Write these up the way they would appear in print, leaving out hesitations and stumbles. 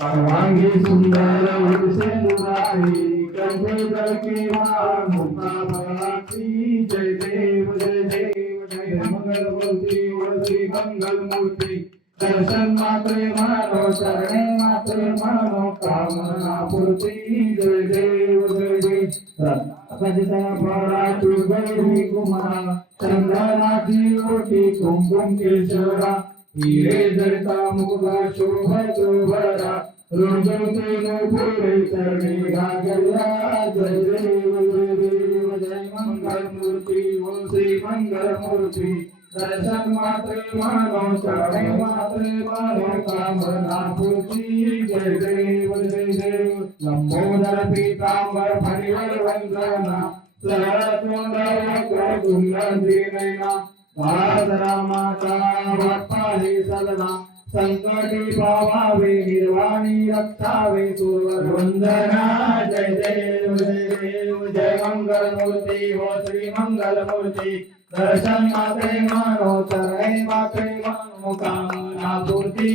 सर्वांगी सुंदर सिंधुराई कंठे जळकेवा मुक्ता भगवाची जय देव जय देव जय मंगल मूर्ती श्री मंगल मूर्ती दर्शन मात्रे मानो चरणे मात्रे मानो कामना पूर्ती जय देव जय देव अकजिता परातु गौरी कुमारा चंदनाची ओटी कुंकुम केशरा हिरे जडता मुगा शोभतो बरा रोजते नोपुरे चरणी गागल्या जय देव जय देव जय मंगल मूर्ती श्री मंगल मूर्ती दर्शन मात्रे मानो चरणे मात्रे मानो कामना पूर्ती जय देव जय देव लंबोदर पीतांबर फणिवर वंदना सरळ तोंडावर कुंडली नैना रामाचा वाटपाली सदना संकटी पावावे निर्वाणी रक्षावे सुरवर वंदना जय देव जय देव जय मंगल मूर्ती हो श्री मंगल मूर्ती दर्शन मात्रे मानो चरणे मात्रे मानो कामना पूर्ती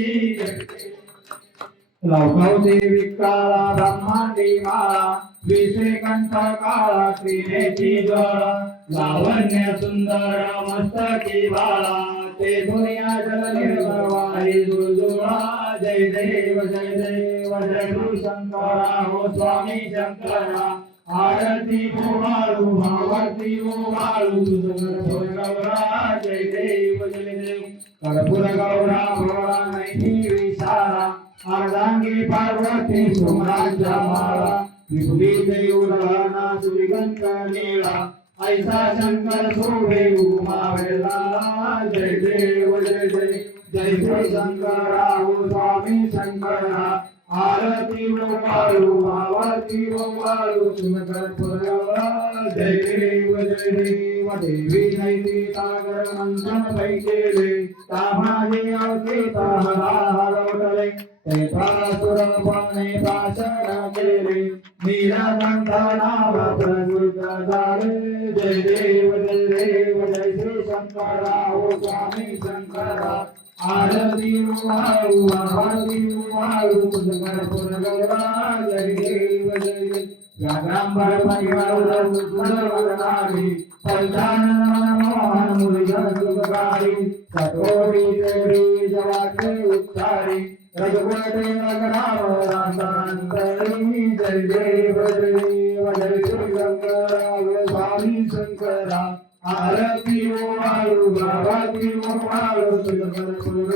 लवकवते विकाला ब्रह्मांडी माळा विषे कंठ काळा श्रीनेची ज्वाळा लावण्य सुंदर मस्तकी बाळा ते दुनिया जल निर्भवाई जुळजुळा जय देव जय देव जय गुरु शंकरा हो स्वामी शंकरा आरती ओवाळू भावाती ओवाळू गौरा जय देव जय देव कर्पूर गौरा भोळा नैनी विशाला अर्धांगी पार्वती सोमराजा माळा विभुली देऊळाना सुगंध नीळा ऐसा शंकर शोभे उमावेला जय देव जय जय जय श्री शंकरा हो स्वामी शंकरा आरती ओवाळू आरती ओवाळू कर्पूर जय देव जय देव देवी नैती सागर मंथन पैकेले तामाजे अवतीता हरवले सुरपाने पाषाण केले नीलकंठ नाव प्रसिद्ध झाले जय देव जय देव जय श्री शंकरा हो स्वामी शंकरा आरती ओवाळू आरती ओवाळू कर्पूर जय देव जय देव व्याघ्रांबर परिवार सुंदरवदनारी पंचानन मोहन मुरलीधर सुखकारी सतोरी देवी जवाचे उच्चारी रघुपते नगरावरांतरी जय देव जय देव जय श्री शंकरा स्वामी शंकरा आरती ओवाळू आरती ओवाळू कर्पूर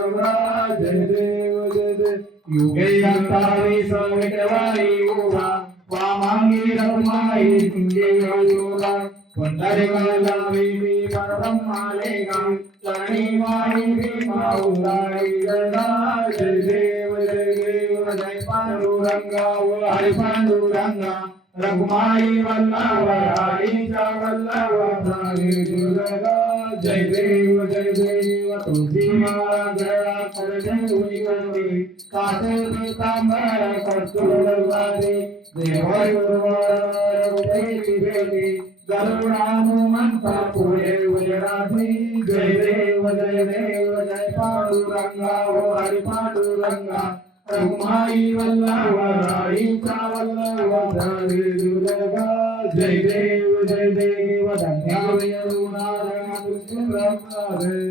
जय देव जय देव युगे अंतारी सविटवारी उभा वामांगी रमाई सिंगे योगा पंढरीकाला मी परब्रह्मालेगा चरणी माई भीमा उदारी गंगा जय देव जय देव जय पांडुरंगा हरि पांडुरंगा रघुमाई वल्लभ हरीचा वल्लभ हरी दुर्गा जय देव जय देव तुझी माला गळा कर देवी गंगे कासे पीतांबर कस्तुरवादी देवयुर्वर देवी बेटी गरुडानुमंता पुढे उजराधी जय देव जय पांडुरंगा हो हरी पांडुरंगा रघुमाई वल्लभ हरीचा वल्लभ हरी दुर्गा जय देव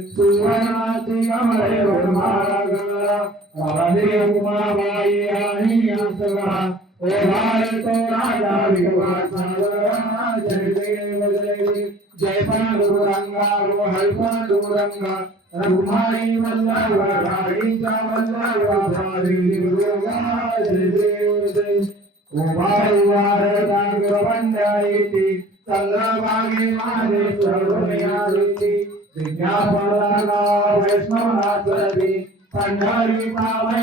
सुवर्णाची अमरे माळा गळा राधे उमाबाई आणि आसरा ओ भारत राजा विवासाला जय देव जय पांडुरंगा हो हरी पांडुरंगा रघुमाई वल्लभ हरीचा वल्लभ हरी दुर्गा जय देव उभार गुरवंडायती चंद्रभागे माझे सर्वयाती विज्ञापनाला वैष्णवनाथी पंढरी पावै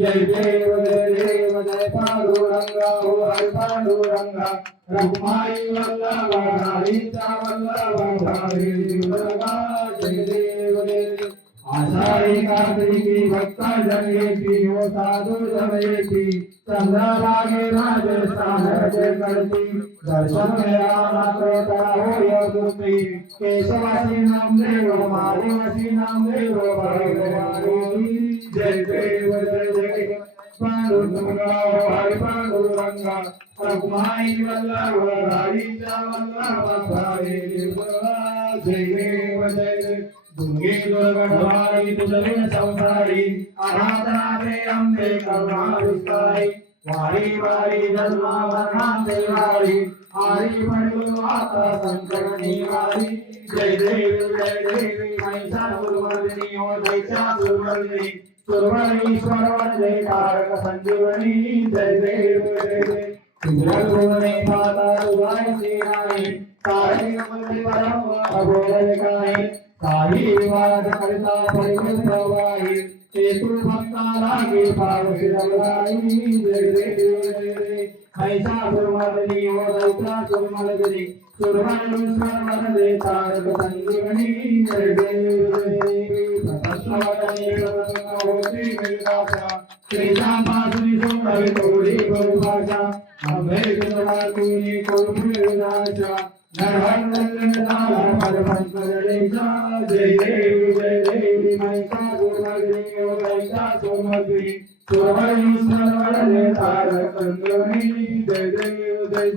जय देव जय पांडुरंगा हो हरी पांडुरंगा रघुमाई वल्लभ हरीचा वल्लभ हरी दुर्गा जय देव आषाढी कार्तिकी भक्त जनेची हो साधू जनेची चंद्रभागे राजस्थान करती दर्शन मेरा मात्र हो यदुती केशवासी नामदेव महादेवासी नामदेव भगवानी जय देव जय जय पांडुरंगा हरि पांडुरंगा रघुमाई वल्लभ हरीचा वल्लभ हरे जय देव जय देव दुर्गे दुर्गढवारी तुझे संसारी आराधनाते अंबे करुणाविस्तारी वारी वारी जन्मावरणांते वारी आरी पडू आता संकटनी वारी जय देवी महिषासुरमर्दिनी ओ दैत्यासुरमर्दिनी सुरवरीश्वर वरदे कारक संजीवनी जय देव जय देव तुझे माता तुझाई सेनाई तारे मंदिर परम अभोदयकाई काही वाद करता परिमित प्रवाही ते तू भक्ता लागे पावशी रवलाई जय देव जय देव महिषासुरमर्दिनी ओ दैत्यासुरमर्दिनी सुरवरीश्वर वरदे कारक संजीवनी जय देव जय देव प्रसन्नवदने प्रसन्न होती मिलदासा श्रीरामासुरी सुंदर तोड़ी बहुभाषा अभय गुणवाकुनी कोविदासा जय देव महिषासुरमर्दिनी ओ दैत्यासुरमर्दिनी सुरवरीश्वर वरदे कारक संजीवनी जय देव जय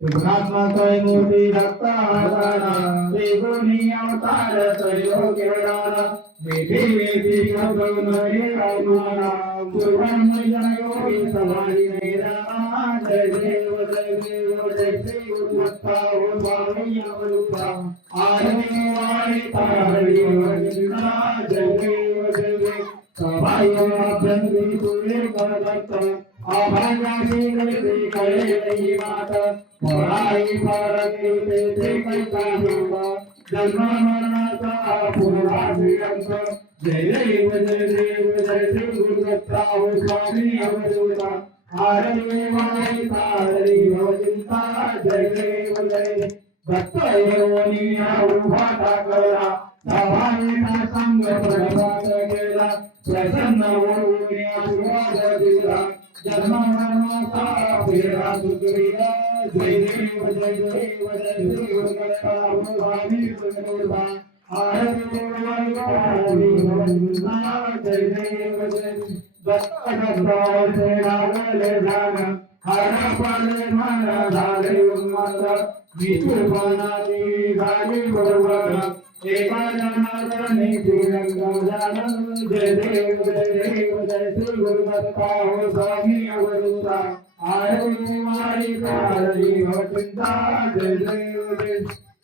त्रिगुणात्मकय मूर्ति रक्तावतारा त्रिगुणी अवतार त्रयोगिराना मीठी मीठी शब्द नये रामाना सुरवर्ण जन योगी सवारी मेरा जय देव जय देव जय श्री गुरुमत्ता हो स्वामी अवरूपा आरती वाणी तारणी वंदना जय देव जय देव सभाय अभ्यंगी तुले करदत्त आभागाशी गळती कळे नाही माता पराई पारती तेथे कैसा होता जन्म मरणाचा पुनरासी अंत जय देव जय देव जय श्री गुरुदत्ता हो स्वामी अवधूता आरती वाणी तारणी भवचिंता जय देव जय देव दत्त योनी उभा टाकला सभाईचा संग प्रभात केला प्रसन्न होऊन आशीर्वाद दिला जन्म मरणाचा फेरा सुखविला जय देव जय देव जय श्री गुरुदत्ता हो स्वामी अवधूता आरती वाणी जय देव जय दत्त दत्ताचे लागले जाण हरपले मन झाले उन्मत्त विठुपणाची झाली बरोबर एका जनार्दनी श्रीरंग झालं जय देव जय श्री गुरुदत्ता हो स्वामी अवधूता आरती वारी कारणी भवचिंता जय देव जय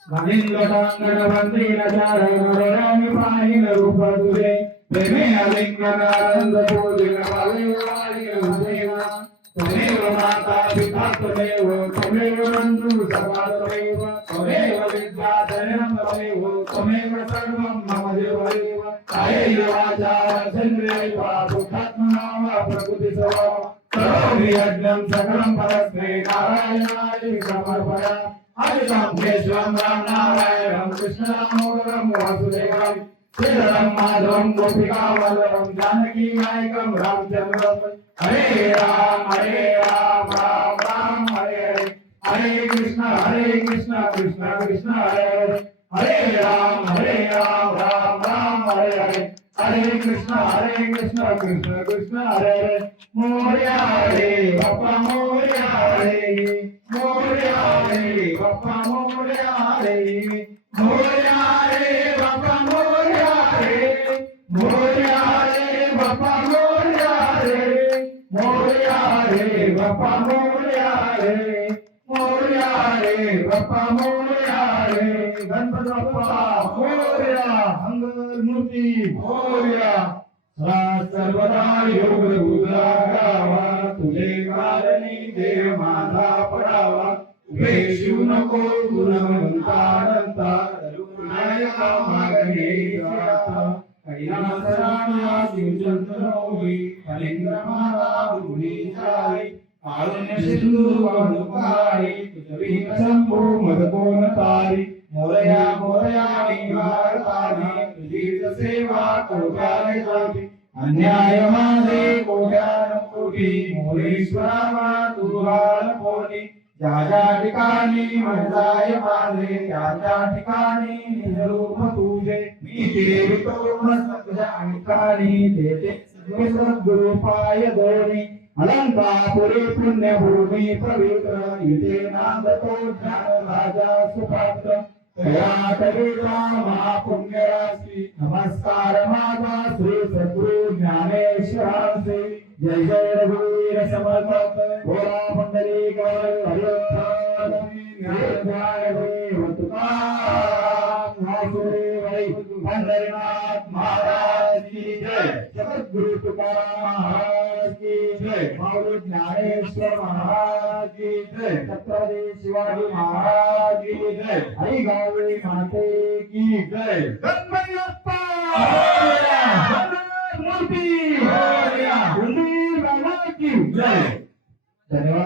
मनिंद्रटांगण मंदिर चारण पाहिल रूप तुझे प्रेमे अलिंगन आनंद पूजन वाले वारी त्वमेव माता पिता त्वमेव त्वमेव बन्धु सखा त्वमेव त्वमेव विद्याधरणं त्वमेव त्वमेव सर्वं मम देवदेव कायेन वाचा चन्द्रेवा बुद्धात्मना वा प्रकृतिस्वभाव करोमि यज्ञं सकलं परस्मै नारायणाय समर्पयामि हरितं केशवं राम नारायणं कृष्णदामोदरं वासुदेवं श्रीधरं माधवं गोपिकावल्लभं जानकी नायकं रामचन्द्रं हरे राम राम राम हरे हरे हरे कृष्ण कृष्ण कृष्ण हरे हरे राम राम राम हरे हरे हरे कृष्ण कृष्ण कृष्ण हरे हरे मोरया रे बाप्पा मोरया रे बाप्पा मोरया रे मोरया रे बाप्पा मोरया रे मोरया रे बाप्पा मोरया रे मोरया रे बाप्पा मोरया रे मोरया रे बाप्पा मोरया रे गणपती बाप्पा मोरया मंगल मूर्ती मोरया सर्वदा योग उजागावा तुझे कारणी देव माझा पडावा वेशू नको गुणवंता रुग्णायका मागणे गाता कैलासराणा शिवचंद्रोही फलिंद्रमाला गुणीचारी कारुण्य सिंधू वाणुकारी शंभू मदकोन तारी मोरया मोरया निवारतारी तुझीच सेवा करुणाने जावी अन्याय माझे कोट्यान कोटी मोरेश्वरा तुझा कोटी ज्या ज्या ठिकाणी म्हणजाय माझे त्या त्या ठिकाणी निजरूप तुझे मी देतो मस्तक ज्या ठिकाणी देते सद्गुरु पाय दोनी अलंकापुरी पुण्यभूमी पवित्र इथे नांदतो ज्ञान राजा सुपात्र तया कविता महापुण्यराशी नमस्कार माझा श्री सद्गुरु ज्ञानेश्वरांचे जय जय रघुवीर समर्थ भोला मंडली पंढरीनाथ महाराज की जय सद्गुरु तुकाराम महाराज की जय माऊली ज्ञानेश्वर महाराज की जय छत्रपती शिवाजी महाराज की जय आई गावळी माते की जय गणपती बाप्पा मूर्ती की जय धन्यवाद।